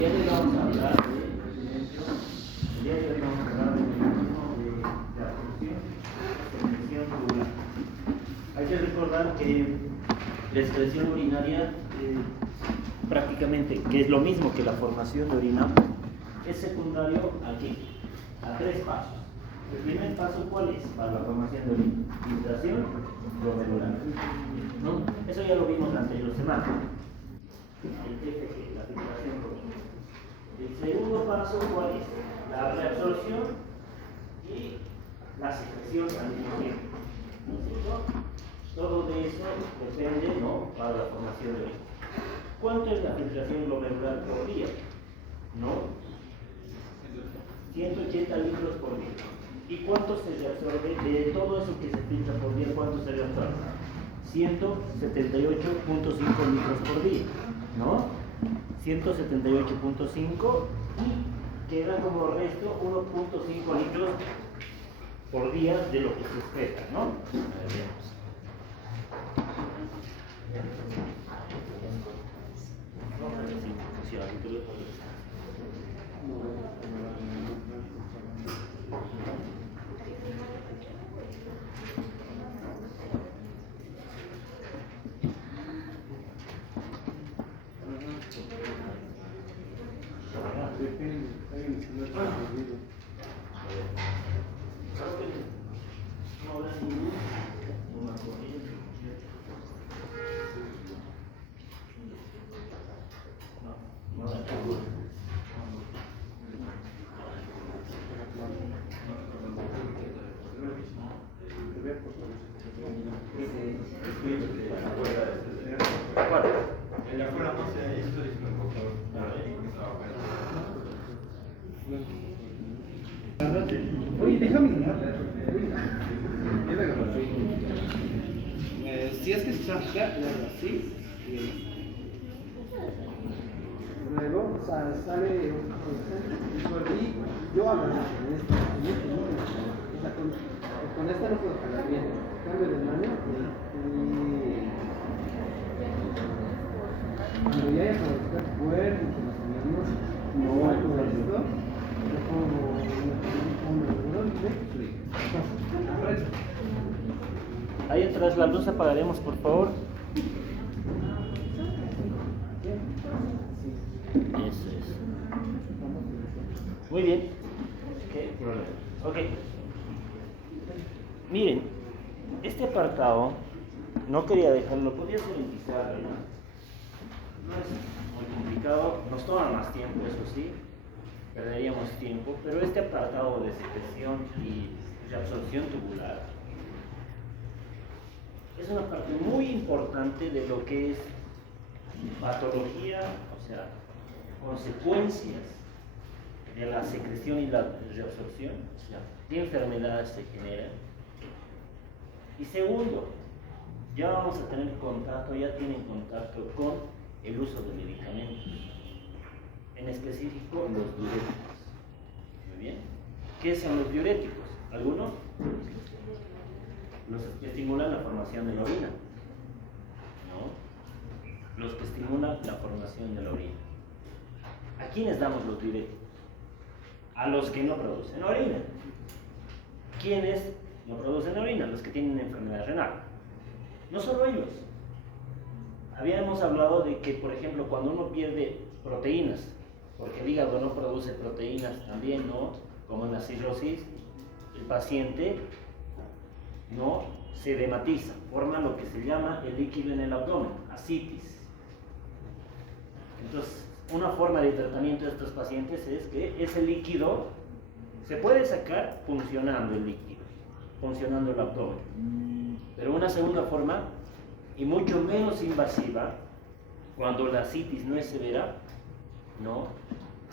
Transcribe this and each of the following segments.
día de hoy vamos a hablar el día de hoy vamos a hablar del mecanismo de absorción y secreción tubular. Hay que recordar que la excreción urinaria prácticamente, que es lo mismo que la formación de orina, es secundario aquí, a tres pasos. El primer paso, ¿cuál es para la formación de orina? Filtración glomerular, ¿no? Eso ya lo vimos la anterior semana. El TFG, la filtración glomerular. El segundo paso, ¿cuál es? La reabsorción y la secreción al mismo tiempo, ¿no es cierto? Todo de eso depende, ¿no?, para la formación de orina. ¿Cuánto es la filtración glomerular por día? ¿No? 180 litros por día. ¿Y cuánto se reabsorbe de todo eso que se filtra por día? ¿Cuánto se reabsorbe? 178.5 litros por día, ¿no? 178.5 y queda como resto 1.5 litros por día de lo que se espera, ¿no? Veamos. Oye, déjame mirar. Si es que se saca así, luego sale y yo hago con esta no puedo jalar bien. Cambio de mano y cuando ya haya para buscar fuerte con las manos, no hay con esto. Ahí atrás la luz apagaremos, por favor. Eso es. Muy bien. ¿Qué problema? Ok. Miren, este apartado no quería dejarlo, podía ser en pizarra, ¿no? No es muy complicado, nos toma más tiempo, eso sí, perderíamos tiempo, pero este apartado de secreción y reabsorción tubular es una parte muy importante de lo que es patología, o sea, consecuencias de la secreción y la reabsorción, o sea, qué enfermedades se generan. Y segundo, ya vamos a tener contacto, ya tienen contacto con el uso de medicamentos, en específico los diuréticos. Muy bien. ¿Qué son los diuréticos? ¿Alguno? Los que estimulan la formación de la orina, ¿no? Los que estimulan la formación de la orina. ¿A quiénes damos los diuréticos? A los que no producen orina. ¿Quiénes no producen orina? Los que tienen enfermedad renal. No solo ellos. Habíamos hablado de que, por ejemplo, cuando uno pierde proteínas, porque el hígado no produce proteínas también, ¿no?, como en la cirrosis, el paciente no se edematiza, forma lo que se llama el líquido en el abdomen, ascitis. Entonces, una forma de tratamiento de estos pacientes es que ese líquido se puede sacar funcionando el líquido, funcionando el abdomen. Pero una segunda forma, y mucho menos invasiva, cuando la ascitis no es severa, ¿no?,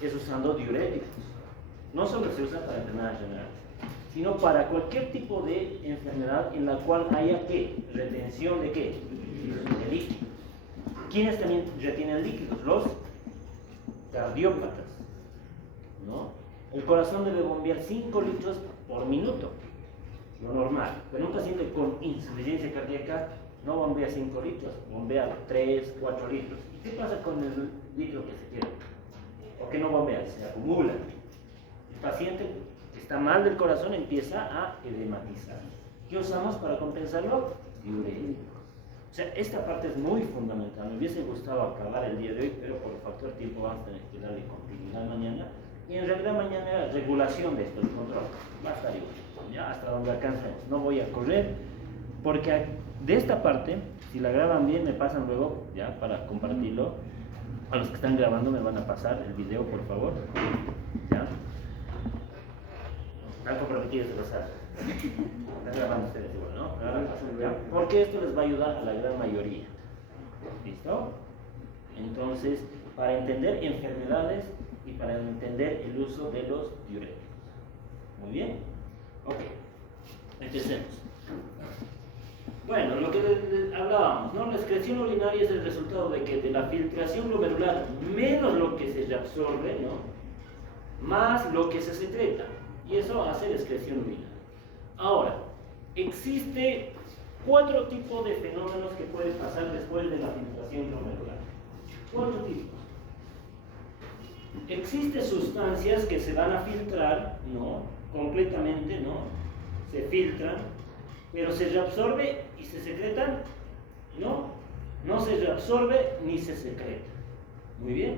es usando diuréticos. No solo se usa para enfermedades renales, sino para cualquier tipo de enfermedad en la cual haya ¿qué? Retención de ¿qué? De líquidos. ¿Quiénes también retienen líquidos? Los cardiópatas, ¿no? El corazón debe bombear 5 litros por minuto, lo normal. Pero un paciente con insuficiencia cardíaca no bombea 5 litros, bombea 3, 4 litros. ¿Y qué pasa con el litro que se queda? porque no bombea, se acumula. El paciente que está mal del corazón empieza a edematizar. ¿Qué usamos para compensarlo? Diurético. O sea, esta parte es muy fundamental. Me hubiese gustado acabar el día de hoy, pero por el factor tiempo vamos a tener que darle continuidad mañana. Y en realidad mañana la regulación de esto, el control, va a estar igual, ya hasta donde alcancemos. No voy a correr, porque de esta parte, si la graban bien, me pasan luego, ya, para compartirlo. A los que están grabando me van a pasar el video, por favor. ¿Ya? Están comprometidos de pasar. Están grabando ustedes igual, ¿no? ¿Ya? Porque esto les va a ayudar a la gran mayoría. ¿Listo? Entonces, para entender enfermedades y para entender el uso de los diuréticos. Muy bien. Ok. Empecemos. Bueno, lo que hablábamos, ¿no? La excreción urinaria es el resultado de que de la filtración glomerular menos lo que se reabsorbe, ¿no? Más lo que se secreta. Y eso hace la excreción urinaria. Ahora, existe 4 tipos de fenómenos que pueden pasar después de la filtración glomerular. 4 tipos. Existen sustancias que se van a filtrar, ¿no? Completamente, ¿no? Se filtran, pero se reabsorbe y se secretan, ¿no? No se reabsorbe ni se secreta. Muy bien.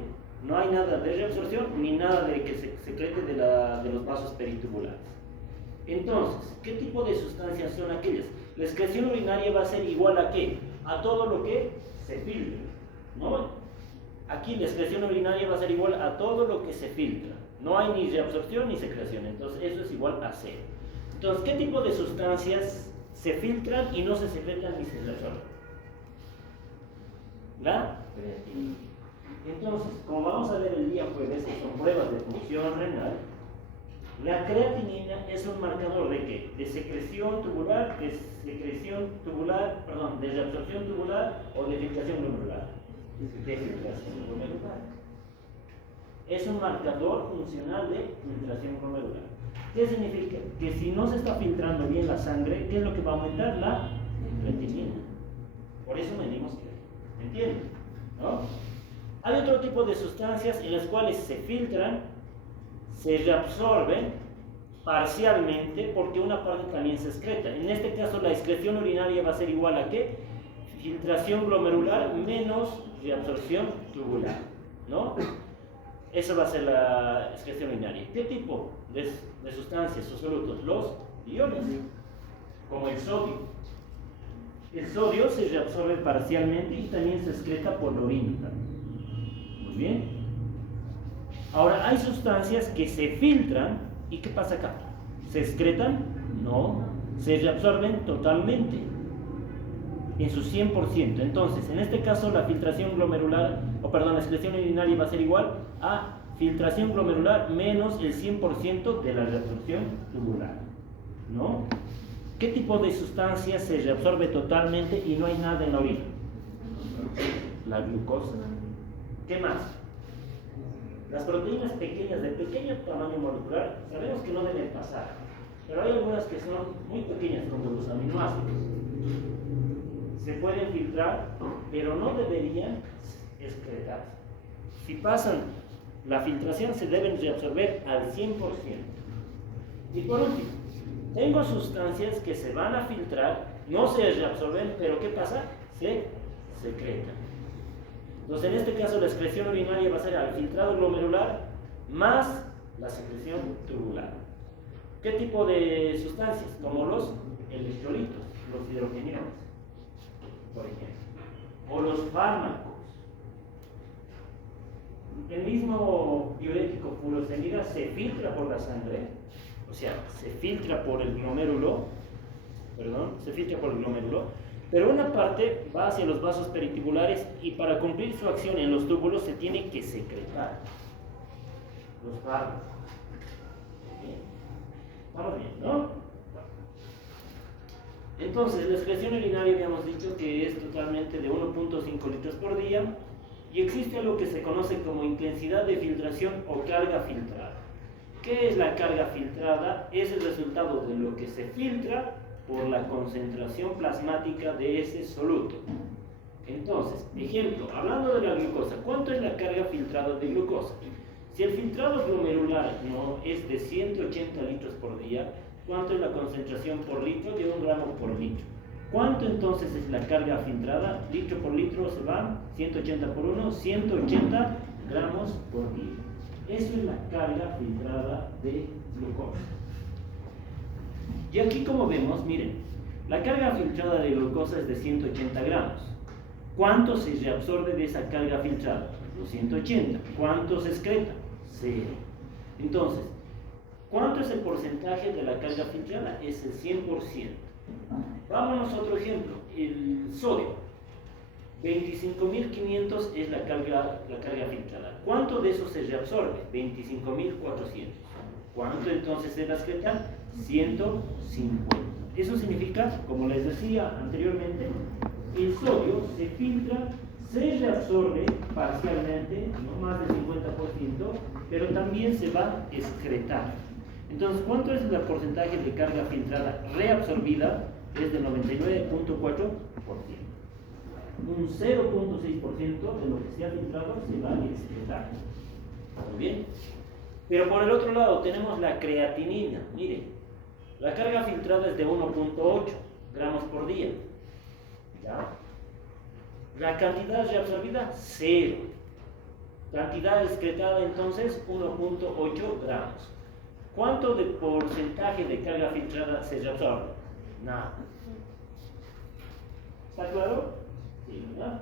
No hay nada de reabsorción ni nada de que se secrete de los vasos peritubulares. Entonces, ¿qué tipo de sustancias son aquellas? La excreción urinaria va a ser igual a ¿qué? A todo lo que se filtra, ¿no? Aquí la excreción urinaria va a ser igual a todo lo que se filtra. No hay ni reabsorción ni secreción, entonces eso es igual a cero. Entonces, ¿qué tipo de sustancias se filtran y no se secretan ni se reabsorben? La creatinina. Entonces, como vamos a ver el día jueves, que son pruebas de función renal, la creatinina es un marcador de ¿qué? De secreción tubular, de reabsorción tubular o de filtración glomerular. De filtración glomerular. Es un marcador funcional de filtración glomerular. ¿Qué significa? Que si no se está filtrando bien la sangre, ¿qué es lo que va a aumentar? La creatinina. Por eso medimos creatinina. ¿Entienden? ¿No? Hay otro tipo de sustancias en las cuales se filtran, se reabsorben parcialmente porque una parte también se excreta. En este caso la excreción urinaria va a ser igual a ¿qué? Filtración glomerular menos reabsorción tubular, ¿no? Eso va a ser la excreción urinaria. ¿Qué tipo de sustancias o solutos? Los iones, como el sodio. El sodio se reabsorbe parcialmente y también se excreta por la orina. Muy bien. Ahora, hay sustancias que se filtran y ¿qué pasa acá? ¿Se excretan? No, se reabsorben totalmente, en su 100%. Entonces, en este caso, la filtración glomerular, la excreción urinaria va a ser igual a filtración glomerular menos el 100% de la reabsorción tubular, ¿no? ¿Qué tipo de sustancia se reabsorbe totalmente y no hay nada en la orina? La glucosa. ¿Qué más? Las proteínas pequeñas, de pequeño tamaño molecular, sabemos que no deben pasar, pero hay algunas que son muy pequeñas, como los aminoácidos. Se pueden filtrar, pero no deberían excretarse. Si pasan la filtración, se deben reabsorber al 100%. Y por último, tengo sustancias que se van a filtrar, no se reabsorben, pero ¿qué pasa? Se secretan. Entonces, en este caso, la excreción urinaria va a ser al filtrado glomerular más la secreción tubular. ¿Qué tipo de sustancias? Como los electrolitos, los hidrogeniones, por ejemplo, o los fármacos. El mismo diurético furosemida se filtra por la sangre, o sea, se filtra por el glomérulo, pero una parte va hacia los vasos peritubulares y para cumplir su acción en los túbulos se tiene que secretar los fármacos. ¿Bien? ¿Estamos bien, no? Entonces, la excreción urinaria habíamos dicho que es totalmente de 1.5 litros por día y existe algo que se conoce como intensidad de filtración o carga filtrada. ¿Qué es la carga filtrada? Es el resultado de lo que se filtra por la concentración plasmática de ese soluto. Entonces, ejemplo, hablando de la glucosa, ¿cuánto es la carga filtrada de glucosa? Si el filtrado glomerular, ¿no?, es de 180 litros por día, ¿cuánto es la concentración por litro? De 1 gramo por litro. ¿Cuánto entonces es la carga filtrada? Litro por litro se van 180 por 1, 180 gramos por día. Eso es la carga filtrada de glucosa. Y aquí, como vemos, miren, la carga filtrada de glucosa es de 180 gramos. ¿Cuánto se reabsorbe de esa carga filtrada? Los 180. ¿Cuánto se excreta? 0. Entonces, ¿cuánto es el porcentaje de la carga filtrada? Es el 100%. Vámonos a otro ejemplo, el sodio. 25.500 es la carga filtrada. ¿Cuánto de eso se reabsorbe? 25.400. ¿Cuánto entonces se excreta? 150. Eso significa, como les decía anteriormente, el sodio se filtra, se reabsorbe parcialmente, no más del 50%, pero también se va a excretar. Entonces, ¿cuánto es el porcentaje de carga filtrada reabsorbida? Es del 99.4%. Un 0.6% de lo que se ha filtrado se va a excretar. Muy bien. Pero por el otro lado tenemos la creatinina. Miren, la carga filtrada es de 1.8 gramos por día. ¿Ya? La cantidad reabsorbida, 0. Cantidad excretada entonces, 1.8 gramos. ¿Cuánto de porcentaje de carga filtrada se reabsorbe? Nada. ¿Está claro? Sí, ¿verdad?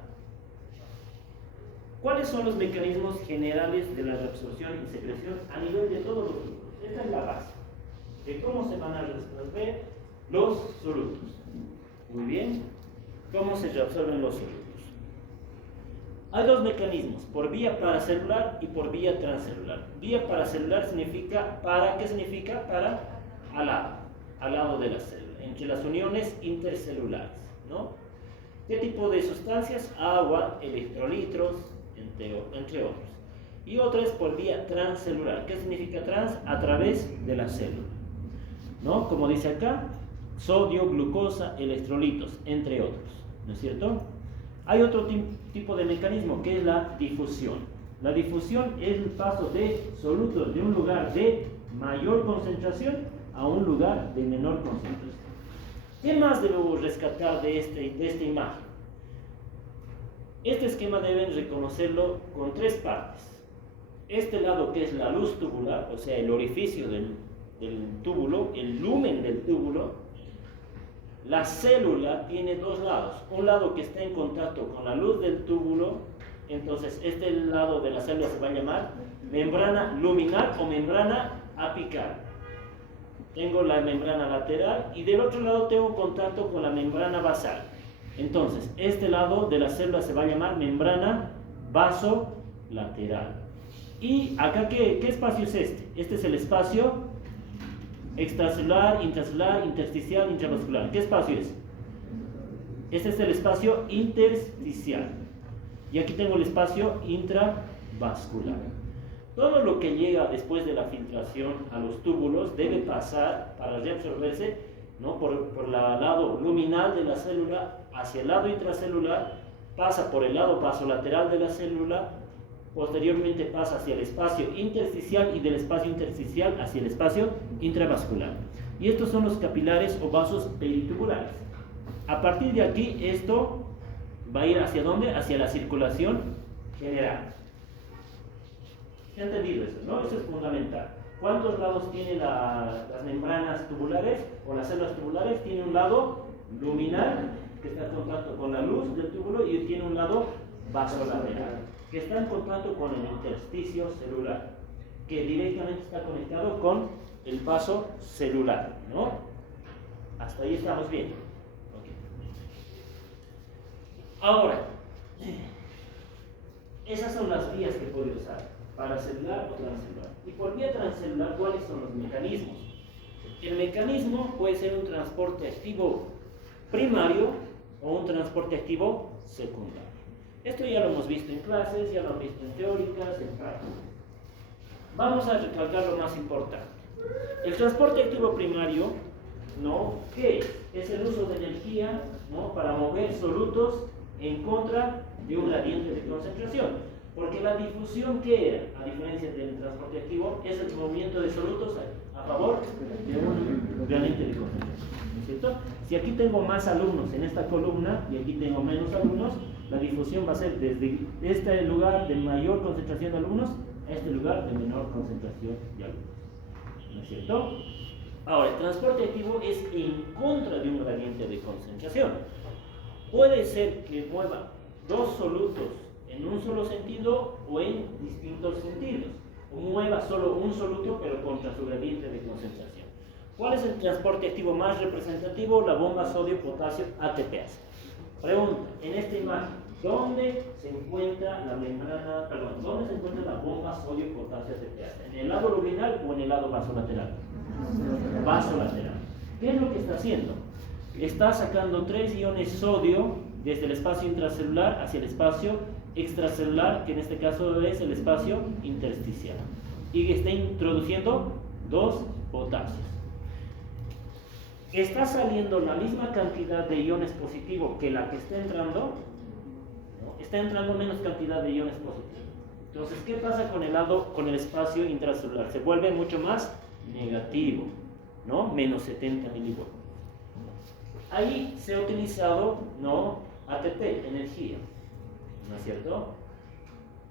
¿Cuáles son los mecanismos generales de la reabsorción y secreción a nivel de todos los solutos? Esta es la base de cómo se van a resolver los solutos. Muy bien. ¿Cómo se reabsorben los solutos? Hay dos mecanismos, por vía paracelular y por vía transcelular. Vía paracelular significa, ¿para qué significa? Para al lado de la célula, entre las uniones intercelulares, ¿no? ¿Qué tipo de sustancias? Agua, electrolitos, entre otros. Y otra es por vía transcelular. ¿Qué significa trans? A través de la célula, ¿no? Como dice acá, sodio, glucosa, electrolitos, entre otros, ¿no es cierto? Hay otro tipo de mecanismo que es la difusión. La difusión es el paso de solutos de un lugar de mayor concentración a un lugar de menor concentración. ¿Qué más debemos rescatar de esta imagen? Este esquema deben reconocerlo con 3 partes. Este lado, que es la luz tubular, o sea, el orificio del túbulo, el lumen del túbulo. La célula tiene 2 lados. Un lado que está en contacto con la luz del túbulo, entonces este lado de la célula se va a llamar membrana luminal o membrana apical. Tengo la membrana lateral y del otro lado tengo contacto con la membrana basal. Entonces, este lado de la célula se va a llamar membrana vasolateral. Y acá, ¿qué espacio es este? Este es el espacio extracelular, intracelular, intersticial, intravascular. ¿Qué espacio es? Este es el espacio intersticial. Y aquí tengo el espacio intravascular. Todo lo que llega después de la filtración a los túbulos debe pasar para reabsorberse, ¿no?, por el lado luminal de la célula hacia el lado intracelular, pasa por el lado vasolateral de la célula, posteriormente pasa hacia el espacio intersticial y del espacio intersticial hacia el espacio intravascular. Y estos son los capilares o vasos peritubulares. A partir de aquí, esto va a ir ¿hacia dónde? Hacia la circulación general. ¿Se ha entendido eso, no? Eso es fundamental. ¿Cuántos lados tienen las membranas tubulares o las células tubulares? Tiene un lado luminal, que está en contacto con la luz del túbulo, y tiene un lado vasolateral, que está en contacto con el intersticio celular, que directamente está conectado con el vaso celular, ¿no? Hasta ahí estamos bien. Okay. Ahora, esas son las vías que puede usar, paracelular o transcelular. Y por vía transcelular, ¿cuáles son los mecanismos? El mecanismo puede ser un transporte activo primario o un transporte activo secundario. Esto ya lo hemos visto en clases, ya lo han visto en teóricas, en prácticas. Vamos a recalcar lo más importante. El transporte activo primario, ¿no?, ¿qué es? Es el uso de energía, ¿no?, para mover solutos en contra de un gradiente de concentración. Porque la difusión, ¿qué era? A diferencia del transporte activo, es el movimiento de solutos a favor de un gradiente de concentración, ¿no es cierto? Si aquí tengo más alumnos en esta columna y aquí tengo menos alumnos, la difusión va a ser desde este lugar de mayor concentración de alumnos a este lugar de menor concentración de alumnos, ¿no es cierto? Ahora, el transporte activo es en contra de un gradiente de concentración. Puede ser que mueva dos solutos en un solo sentido o en distintos sentidos, o mueva solo un soluto pero contra su gradiente de concentración. ¿Cuál es el transporte activo más representativo? La bomba sodio-potasio ATPase. Pregunta, en esta imagen, ¿dónde se encuentra la membrana, perdón, dónde se encuentra la bomba sodio-potasio ATPase? ¿En el lado luminal o en el lado vasolateral? Vasolateral. ¿Qué es lo que está haciendo? Está sacando 3 iones sodio desde el espacio intracelular hacia el espacio extracelular, que en este caso es el espacio intersticial, y está introduciendo 2 potasios. Está saliendo la misma cantidad de iones positivos que la que está entrando, ¿no? Está entrando menos cantidad de iones positivos. Entonces, ¿qué pasa con el espacio intracelular? Se vuelve mucho más negativo, ¿no? Menos 70 milivoltios. Ahí se ha utilizado, ¿no? ATP, energía, ¿no es cierto?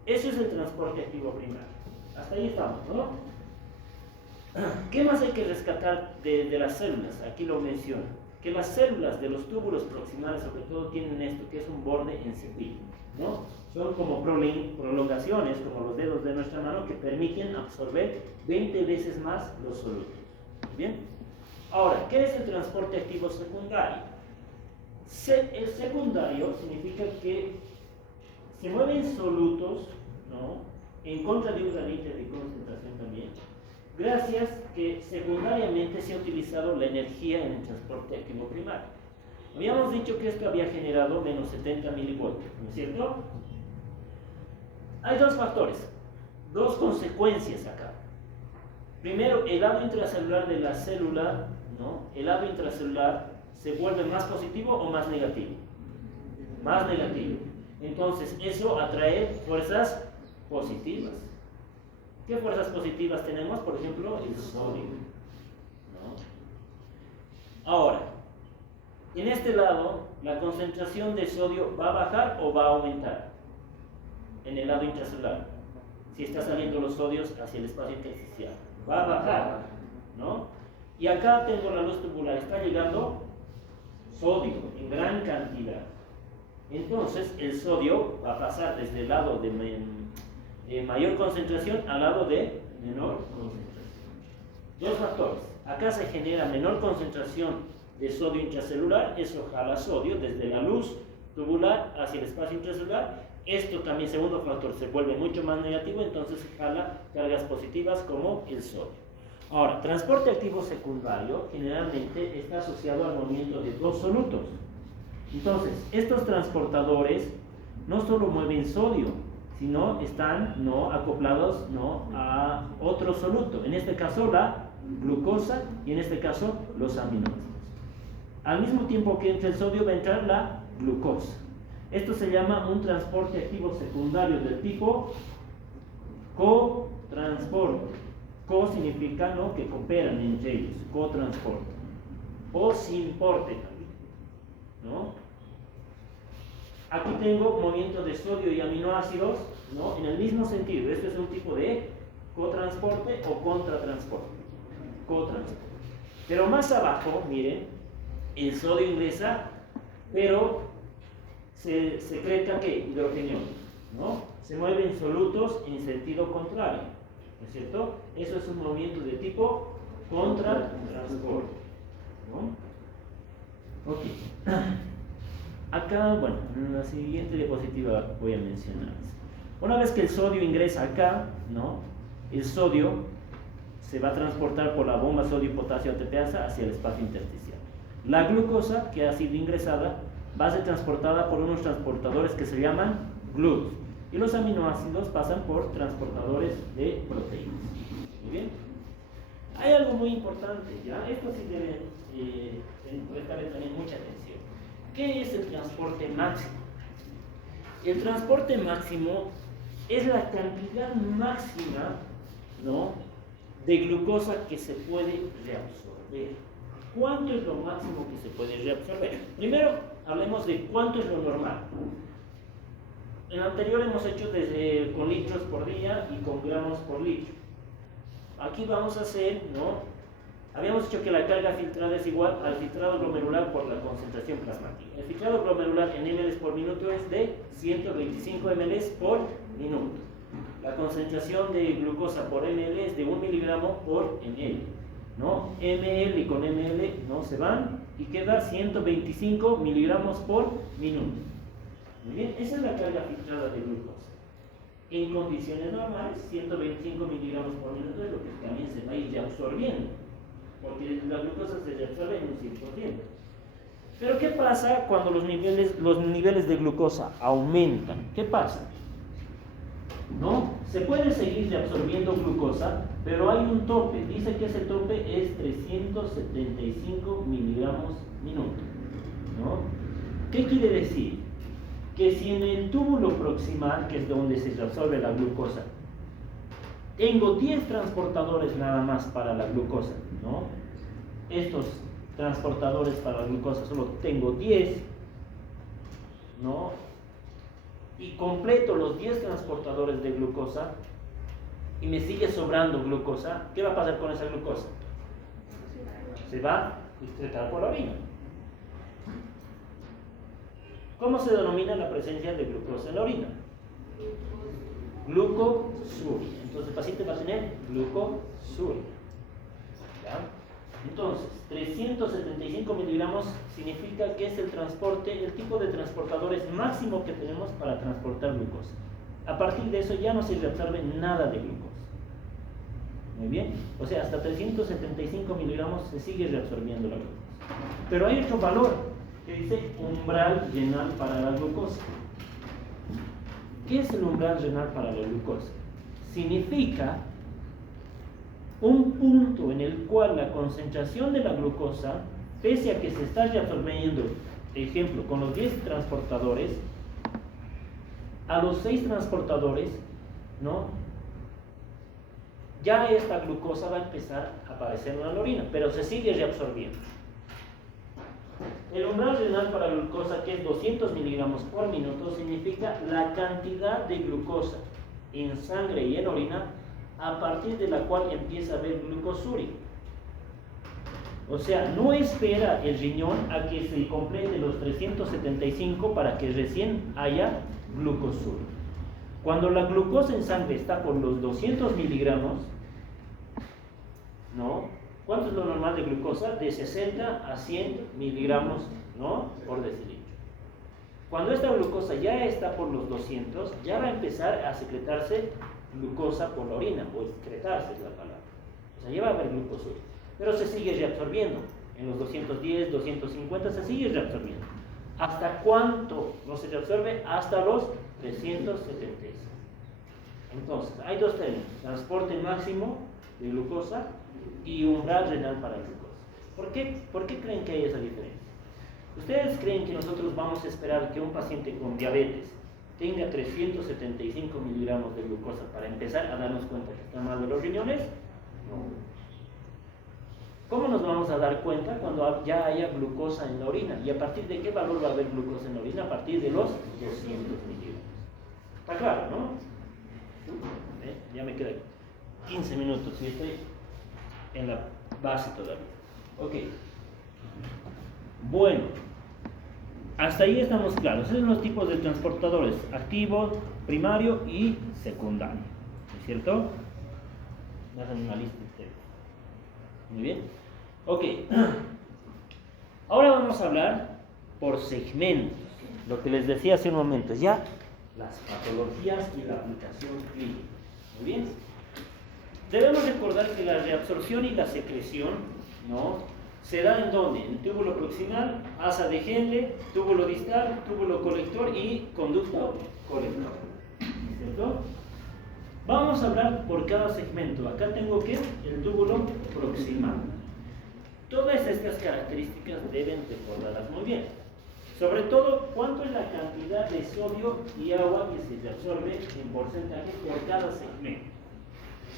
Eso es el transporte activo primario. Hasta ahí estamos, ¿no? ¿Qué más hay que rescatar de las células? Aquí lo menciono. Que las células de los túbulos proximales, sobre todo, tienen esto, que es un borde en cepillo, ¿no? Son como prolongaciones, como los dedos de nuestra mano, que permiten absorber 20 veces más los solutos. ¿Bien? Ahora, ¿qué es el transporte activo secundario? El secundario significa que se mueven solutos, ¿no? En contra de un gradiente de concentración también, gracias que secundariamente se ha utilizado la energía en el transporte activo primario. Habíamos dicho que esto había generado menos 70 milivoltios, ¿no es cierto? Hay dos factores, dos consecuencias acá. Primero, el lado intracelular de la célula, ¿no? El lado intracelular se vuelve más positivo o más negativo. Más negativo. Entonces, eso atrae fuerzas positivas. ¿Qué fuerzas positivas tenemos? Por ejemplo, el sodio, ¿no? Ahora, en este lado, la concentración de sodio ¿va a bajar o va a aumentar? En el lado intracelular. Si está saliendo los sodios hacia el espacio intersticial, va a bajar, ¿no? Y acá tengo la luz tubular, está llegando sodio en gran cantidad. Entonces, el sodio va a pasar desde el lado de mayor concentración al lado de menor concentración. Dos factores. Acá se genera menor concentración de sodio intracelular, eso jala sodio desde la luz tubular hacia el espacio intracelular. Esto también, segundo factor, se vuelve mucho más negativo, entonces jala cargas positivas como el sodio. Ahora, transporte activo secundario generalmente está asociado al movimiento de dos solutos. Entonces, estos transportadores no solo mueven sodio, sino están acoplados a otro soluto, en este caso la glucosa y en este caso los aminoácidos. Al mismo tiempo que entra el sodio va a entrar la glucosa. Esto se llama un transporte activo secundario del tipo cotransporte. Co significa que cooperan entre ellos, cotransporte. O simporte también, ¿no? Aquí tengo movimiento de sodio y aminoácidos, ¿no? En el mismo sentido. Esto es un tipo de cotransporte o contratransporte. Cotransporte. Pero más abajo, miren, el sodio ingresa, pero se secreta ¿qué? Hidrogenio, ¿no? Se mueven solutos en sentido contrario, ¿no es cierto? Eso es un movimiento de tipo contratransporte, ¿no? Ok. Acá, bueno, en la siguiente diapositiva voy a mencionar. Una vez que el sodio ingresa acá, ¿no? El sodio se va a transportar por la bomba sodio-potasio ATPase hacia el espacio intersticial. La glucosa que ha sido ingresada va a ser transportada por unos transportadores que se llaman GLUT. Y los aminoácidos pasan por transportadores de proteínas. Muy bien. Hay algo muy importante, ¿ya? Esto sí debe prestarle también mucha atención. ¿Qué es el transporte máximo? El transporte máximo es la cantidad máxima, ¿no?, de glucosa que se puede reabsorber. ¿Cuánto es lo máximo que se puede reabsorber? Primero, hablemos de cuánto es lo normal. En el anterior hemos hecho desde con litros por día y con gramos por litro. Aquí vamos a hacer, ¿no? Habíamos dicho que la carga filtrada es igual al filtrado glomerular por la concentración plasmática. El filtrado glomerular en ml por minuto es de 125 ml por minuto. La concentración de glucosa por ml es de 1 miligramo por ml, ¿no? ml con ml no se van y queda 125 miligramos por minuto. Muy bien, esa es la carga filtrada de glucosa. En condiciones normales, 125 miligramos por minuto es lo que también se va a ir reabsorbiendo, porque la glucosa se reabsorbe en un 100%. Pero ¿qué pasa cuando los niveles de glucosa aumentan? ¿Qué pasa? ¿No? Se puede seguir reabsorbiendo glucosa, pero hay un tope. Dice que ese tope es 375 miligramos minuto, ¿no? ¿Qué quiere decir? Que si en el túbulo proximal, que es donde se reabsorbe la glucosa, tengo 10 transportadores nada más para la glucosa, ¿no? Estos transportadores para la glucosa solo tengo 10, ¿no? Y completo los 10 transportadores de glucosa y me sigue sobrando glucosa, ¿qué va a pasar con esa glucosa? Se va a excretar por la orina. ¿Cómo se denomina la presencia de glucosa en la orina? Glucosuria. Entonces el paciente va a tener glucosuria. ¿Ya? Entonces, 375 miligramos significa que es el transporte, el tipo de transportadores máximo que tenemos para transportar glucosa. A partir de eso ya no se reabsorbe nada de glucosa. Muy bien. O sea, hasta 375 miligramos se sigue reabsorbiendo la glucosa. Pero hay otro valor que dice umbral renal para la glucosa. ¿Qué es el umbral renal para la glucosa? Significa un punto en el cual la concentración de la glucosa, pese a que se está reabsorbiendo, ejemplo, con los 10 transportadores, a los 6 transportadores, ¿no?, ya esta glucosa va a empezar a aparecer en la orina, pero se sigue reabsorbiendo. El umbral renal para la glucosa, que es 200 miligramos por minuto, significa la cantidad de glucosa en sangre y en orina a partir de la cual empieza a haber glucosuria. O sea, no espera el riñón a que se complete los 375 para que recién haya glucosuria. Cuando la glucosa en sangre está por los 200 miligramos, ¿no? ¿Cuánto es lo normal de glucosa? De 60 a 100 miligramos, ¿no?, por decilitro. Cuando esta glucosa ya está por los 200, ya va a empezar a secretarse glucosa por la orina, o excretarse es la palabra. O sea, ya va a haber glucosuria. Pero se sigue reabsorbiendo. En los 210, 250 se sigue reabsorbiendo. ¿Hasta cuánto no se reabsorbe? Hasta los 376. Entonces, hay dos términos: transporte máximo de glucosa y umbral renal para glucosa. ¿Por qué creen que hay esa diferencia? ¿Ustedes creen que nosotros vamos a esperar que un paciente con diabetes tenga 375 miligramos de glucosa para empezar a darnos cuenta que está mal de los riñones? No. ¿Cómo nos vamos a dar cuenta? Cuando ya haya glucosa en la orina. ¿Y a partir de qué valor va a haber glucosa en la orina? A partir de los 200 miligramos. ¿Está claro, no? Ya me quedan 15 minutos y estoy en la base todavía. Ok. Bueno, hasta ahí estamos claros. Esos son los tipos de transportadores: activo, primario y secundario. ¿No es cierto? Me hacen una lista ustedes. Muy bien. Ok. Ahora vamos a hablar por segmentos. Lo que les decía hace un momento, ya las patologías y la aplicación clínica. Muy bien. Debemos recordar que la reabsorción y la secreción, ¿no?, se da en ¿dónde? En el túbulo proximal, asa de Henle, túbulo distal, túbulo colector y conducto colector. ¿Cierto? Vamos a hablar por cada segmento. Acá tengo que el túbulo proximal. Todas estas características deben recordarlas muy bien. Sobre todo, ¿cuánto es la cantidad de sodio y agua que se reabsorbe en porcentaje por cada segmento?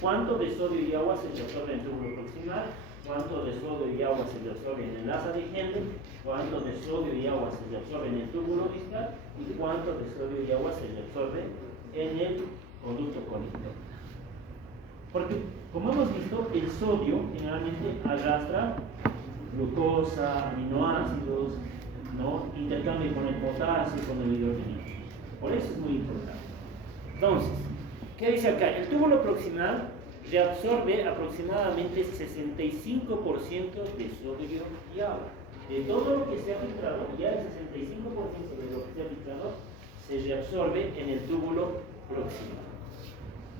¿Cuánto de sodio y agua se reabsorbe en el túbulo proximal? ¿Cuánto de sodio y agua se reabsorbe en el asa de Henle? ¿Cuánto de sodio y agua se reabsorbe en el túbulo distal? ¿Y cuánto de sodio y agua se reabsorbe en el conducto cónico? Porque, como hemos visto, el sodio generalmente arrastra glucosa, aminoácidos, ¿no? Intercambia con el potasio, con el hidrógeno. Por eso es muy importante. Entonces, ¿qué dice acá? El túbulo proximal reabsorbe aproximadamente 65% de sodio y agua. De todo lo que se ha filtrado, ya el 65% de lo que se ha filtrado se reabsorbe en el túbulo proximal.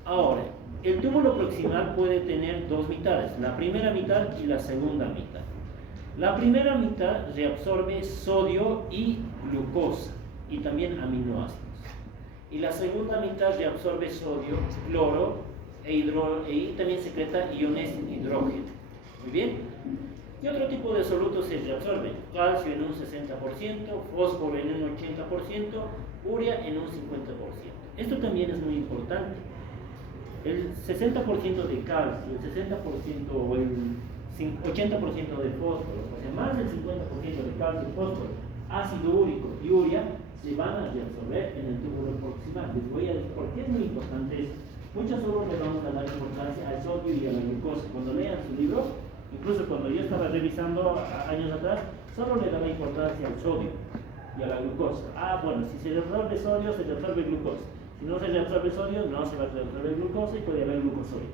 Ahora, el túbulo proximal puede tener dos mitades, la primera mitad y la segunda mitad. La primera mitad reabsorbe sodio y glucosa y también aminoácidos. Y la segunda mitad reabsorbe sodio, cloro y también secreta iones de hidrógeno. Muy bien. ¿Qué otro tipo de solutos se reabsorben? Calcio en un 60%, fósforo en un 80%, urea en un 50%. Esto también es muy importante. El 60% de calcio, el 60% o el 80% de fósforo, o sea, más del 50% de calcio, fósforo, ácido úrico y urea se van a reabsorber en el túbulo proximal. Les voy a decir por qué es muy importante esto. Muchas solo le vamos a dar importancia al sodio y a la glucosa. Cuando lean su libro, incluso cuando yo estaba revisando años atrás, solo le daba importancia al sodio y a la glucosa. Bueno, si se reabsorbe sodio, se reabsorbe glucosa. Si no se reabsorbe sodio, no se va a reabsorber glucosa y puede haber glucosorio.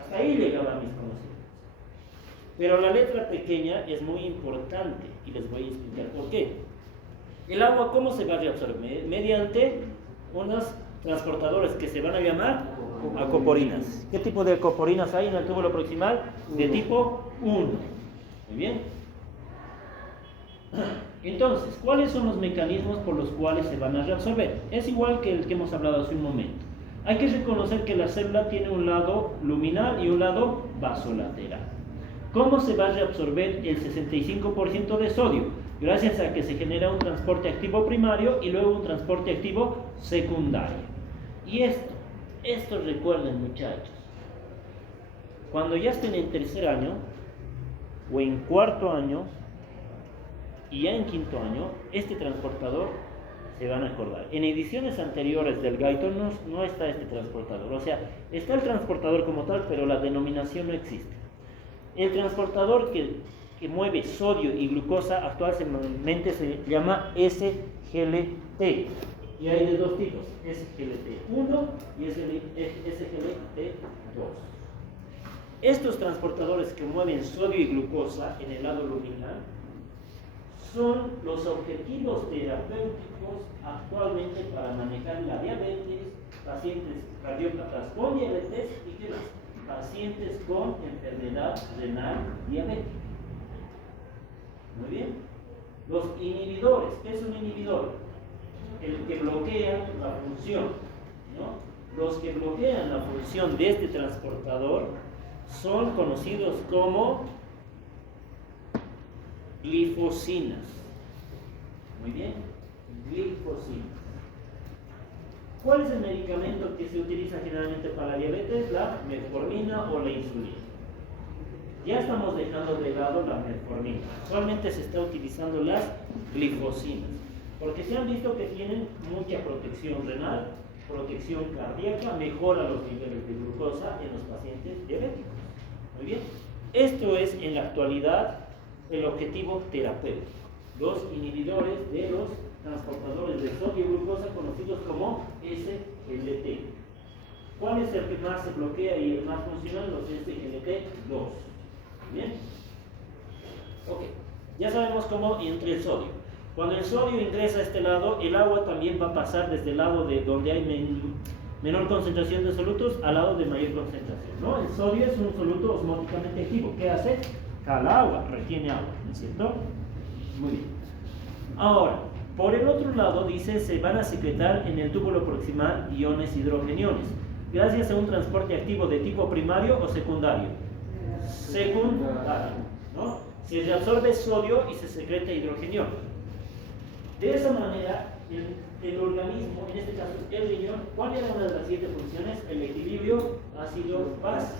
Hasta ahí llegaban mis conocimientos. Pero la letra pequeña es muy importante y les voy a explicar por qué. El agua, ¿cómo se va a reabsorber? Mediante unos transportadores que se van a llamar acoporinas. ¿Qué tipo de acoporinas hay en el túbulo proximal? De tipo 1. Muy bien. Entonces, ¿cuáles son los mecanismos por los cuales se van a reabsorber? Es igual que el que hemos hablado hace un momento. Hay que reconocer que la célula tiene un lado luminal y un lado vasolateral. ¿Cómo se va a reabsorber el 65% de sodio? Gracias a que se genera un transporte activo primario y luego un transporte activo secundario. Y esto recuerden, muchachos, cuando ya estén en tercer año o en cuarto año y ya en quinto año, este transportador se van a acordar. En ediciones anteriores del Guyton no está este transportador, o sea, está el transportador como tal, pero la denominación no existe. El transportador que mueve sodio y glucosa actualmente se llama SGLT. Y hay de dos tipos, SGLT1 y SGLT2. Estos transportadores que mueven sodio y glucosa en el lado luminal son los objetivos terapéuticos actualmente para manejar la diabetes, pacientes cardiópatas con diabetes y ¿qué más? Pacientes con enfermedad renal diabética. Muy bien. Los inhibidores, ¿qué es un inhibidor? El que bloquea la función, ¿no? Los que bloquean la función de este transportador son conocidos como glifosinas. Muy bien, glifosinas. ¿Cuál es el medicamento que se utiliza generalmente para la diabetes? La metformina o la insulina. Ya estamos dejando de lado la metformina. Actualmente se está utilizando las glifosinas, porque se han visto que tienen mucha protección renal, protección cardíaca, mejora los niveles de glucosa en los pacientes diabéticos. Muy bien. Esto es en la actualidad el objetivo terapéutico. Los inhibidores de los transportadores de sodio y glucosa conocidos como SGLT. ¿Cuál es el que más se bloquea y el más funcional? Los SGLT2. Bien. Ok. Ya sabemos cómo entra el sodio. Cuando el sodio ingresa a este lado, el agua también va a pasar desde el lado de donde hay menor concentración de solutos al lado de mayor concentración, ¿no? El sodio es un soluto osmóticamente activo. ¿Qué hace? Jala agua, retiene agua, ¿no es cierto? Muy bien. Ahora, por el otro lado, dice, se van a secretar en el túbulo proximal iones hidrogeniones, gracias a un transporte activo de tipo primario o secundario. Secundario, ¿no? Se reabsorbe sodio y se secreta hidrogenión. De esa manera, el organismo, en este caso el riñón, ¿cuál era una de las 7 funciones? El equilibrio ácido-base.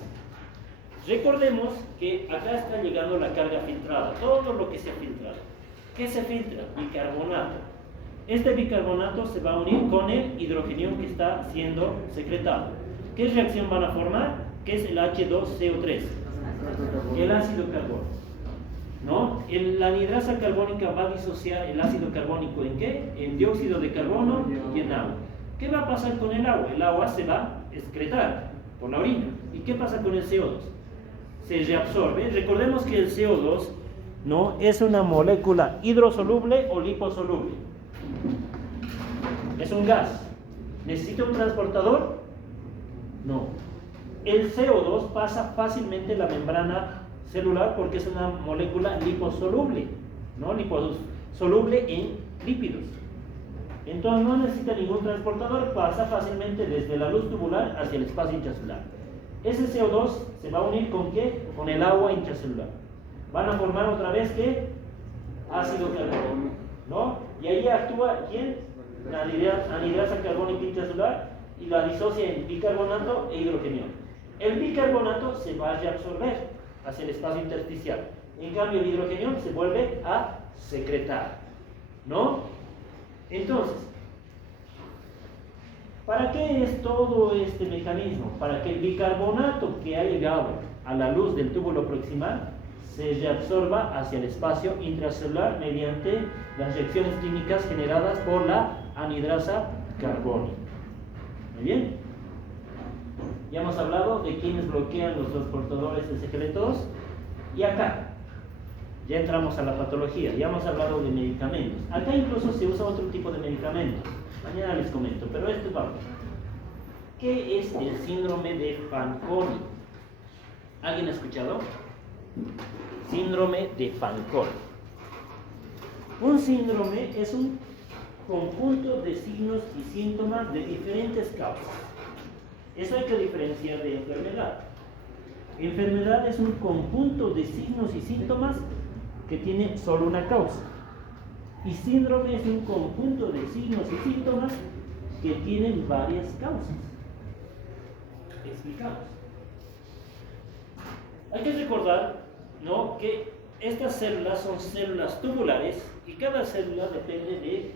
Recordemos que acá está llegando la carga filtrada, todo lo que se ha filtrado. ¿Qué se filtra? Bicarbonato. Este bicarbonato se va a unir con el hidrogenión que está siendo secretado. ¿Qué reacción van a formar? ¿Qué es el H2CO3? El ácido carbónico. ¿No? La anhidrasa carbónica va a disociar el ácido carbónico ¿en qué? En dióxido de carbono y en agua. ¿Qué va a pasar con el agua? El agua se va a excretar por la orina. ¿Y qué pasa con el CO2? Se reabsorbe. Recordemos que el CO2 ¿no? es una molécula hidrosoluble o liposoluble. Es un gas. ¿Necesita un transportador? No. El CO2 pasa fácilmente la membrana celular porque es una molécula liposoluble, ¿no? Liposoluble en lípidos. Entonces no necesita ningún transportador, pasa fácilmente desde la luz tubular hacia el espacio intracelular. Ese CO2 se va a unir ¿con qué? Con el agua intracelular. Van a formar otra vez ¿qué? Ácido carbónico, ¿no? Y ahí actúa ¿quién? La anhidrasa carbónica intracelular y la disocia en bicarbonato e hidrogenión. El bicarbonato se va a reabsorber hacia el espacio intersticial. En cambio, el hidrogenión se vuelve a secretar, ¿no? Entonces, ¿para qué es todo este mecanismo? Para que el bicarbonato que ha llegado a la luz del túbulo proximal se reabsorba hacia el espacio intracelular mediante las reacciones químicas generadas por la anhidrasa carbónica. ¿Muy bien? Ya hemos hablado de quienes bloquean los transportadores SGL2 y acá ya entramos a la patología, ya hemos hablado de medicamentos. Acá incluso se usa otro tipo de medicamentos, mañana les comento, pero vamos. ¿Qué es el síndrome de Fanconi? ¿Alguien ha escuchado? Síndrome de Fanconi. Un síndrome es un conjunto de signos y síntomas de diferentes causas. Eso hay que diferenciar de enfermedad. Enfermedad es un conjunto de signos y síntomas que tiene solo una causa. Y síndrome es un conjunto de signos y síntomas que tienen varias causas. Explicamos. Hay que recordar, ¿no?, que estas células son células tubulares y cada célula depende de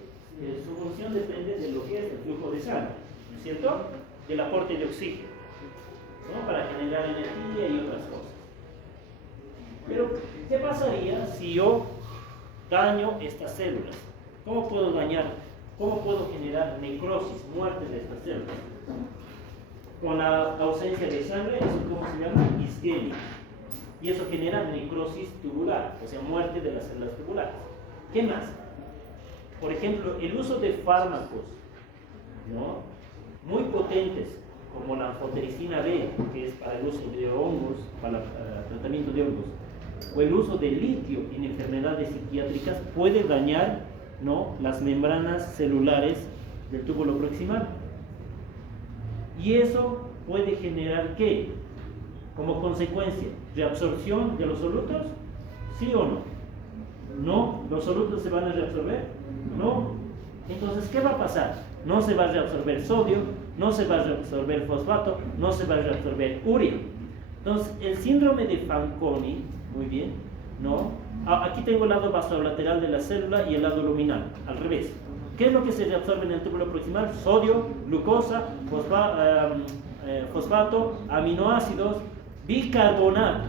su función depende de lo que es el flujo de sangre, ¿no es cierto? Del aporte de oxígeno, ¿no? Para generar energía y otras cosas. Pero, ¿qué pasaría si yo daño estas células? ¿Cómo puedo dañar? ¿Cómo puedo generar necrosis, muerte de estas células? Con la ausencia de sangre, eso ¿cómo se llama? Isquemia. Y eso genera necrosis tubular, o sea, muerte de las células tubulares. ¿Qué más? Por ejemplo, el uso de fármacos, ¿no?, muy potentes, como la anfotericina B, que es para el uso de hongos, para el tratamiento de hongos, o el uso de litio en enfermedades psiquiátricas, puede dañar, ¿no?, las membranas celulares del túbulo proximal. Y eso puede generar ¿qué? Como consecuencia, reabsorción de los solutos, ¿sí o no? ¿No? ¿Los solutos se van a reabsorber? No. Entonces, ¿qué va a pasar? No se va a reabsorber sodio, no se va a reabsorber fosfato, no se va a reabsorber urea. Entonces, el síndrome de Fanconi, muy bien, ¿no? Aquí tengo el lado vasolateral de la célula y el lado luminal, al revés. ¿Qué es lo que se reabsorbe en el túbulo proximal? Sodio, glucosa, fosfato, aminoácidos, bicarbonato.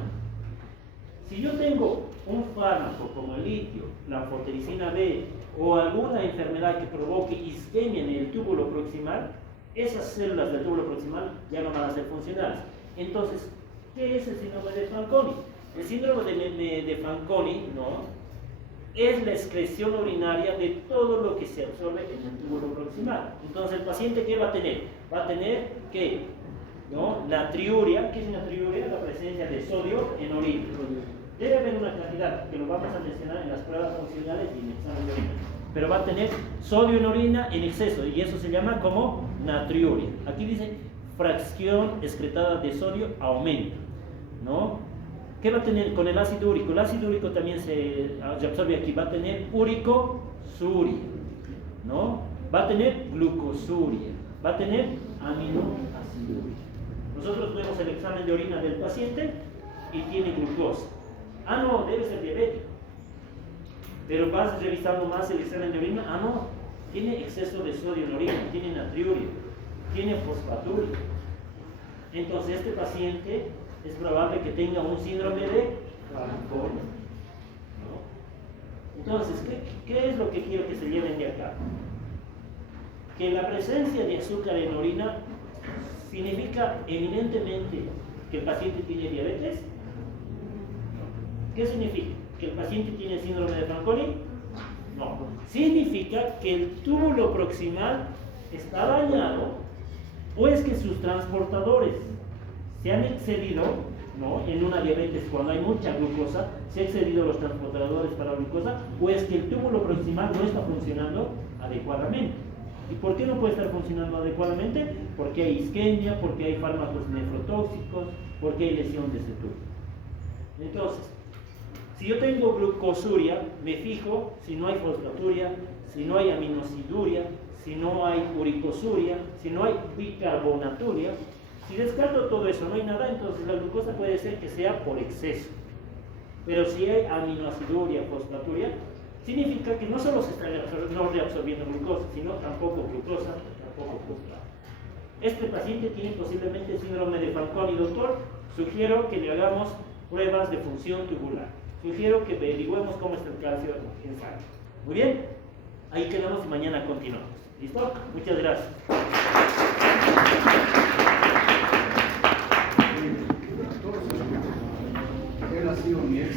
Si yo tengo un fármaco como el litio, la anfotericina B o alguna enfermedad que provoque isquemia en el túbulo proximal, esas células del túbulo proximal ya no van a ser funcionales. Entonces, ¿qué es el síndrome de Fanconi? El síndrome de Fanconi, ¿no?, es la excreción urinaria de todo lo que se absorbe en el túbulo proximal. Entonces, el paciente, ¿qué va a tener? Va a tener, ¿qué? ¿No? Natriuria. ¿Qué es natriuria? La presencia de sodio en orina. Debe haber una cantidad, que lo vamos a mencionar en las pruebas funcionales y en el examen de orina. Pero va a tener sodio en orina en exceso, y eso se llama como natriuria. Aquí dice, fracción excretada de sodio aumenta, ¿no? ¿Qué va a tener con el ácido úrico? El ácido úrico también se absorbe aquí, va a tener úrico suria. ¿no? Va a tener glucosuria, va a tener aminoaciduria. Nosotros vemos el examen de orina del paciente y tiene glucosa. Ah, no, debe ser diabético. Pero vas revisando más el examen de orina. Ah, no, tiene exceso de sodio en la orina, tiene natriuria, tiene fosfaturia. Entonces este paciente es probable que tenga un síndrome de Fanconi, ¿no? Entonces, ¿qué es lo que quiero que se lleven de acá? Que la presencia de azúcar en orina significa evidentemente que el paciente tiene diabetes. ¿Qué significa? ¿Que el paciente tiene síndrome de Fanconi? No. Significa que el túbulo proximal está dañado, o es que sus transportadores se han excedido, ¿no? En una diabetes, cuando hay mucha glucosa, se han excedido los transportadores para la glucosa, o es que el túbulo proximal no está funcionando adecuadamente. ¿Y por qué no puede estar funcionando adecuadamente? Porque hay isquemia, porque hay fármacos nefrotóxicos, porque hay lesión de ese túbulo. Entonces, si yo tengo glucosuria, me fijo si no hay fosfaturia, si no hay aminoaciduria, si no hay uricosuria, si no hay bicarbonaturia. Si descarto todo eso, no hay nada, entonces la glucosa puede ser que sea por exceso. Pero si hay aminoaciduria, fosfaturia, significa que no solo se está no reabsorbiendo glucosa, sino tampoco glucosa, tampoco fosfato. Este paciente tiene posiblemente síndrome de Fanconi, doctor. Sugiero que le hagamos pruebas de función tubular. Sugiero que averigüemos cómo está el calcio en sangre. Muy bien, ahí quedamos y mañana continuamos. ¿Listo? Muchas gracias.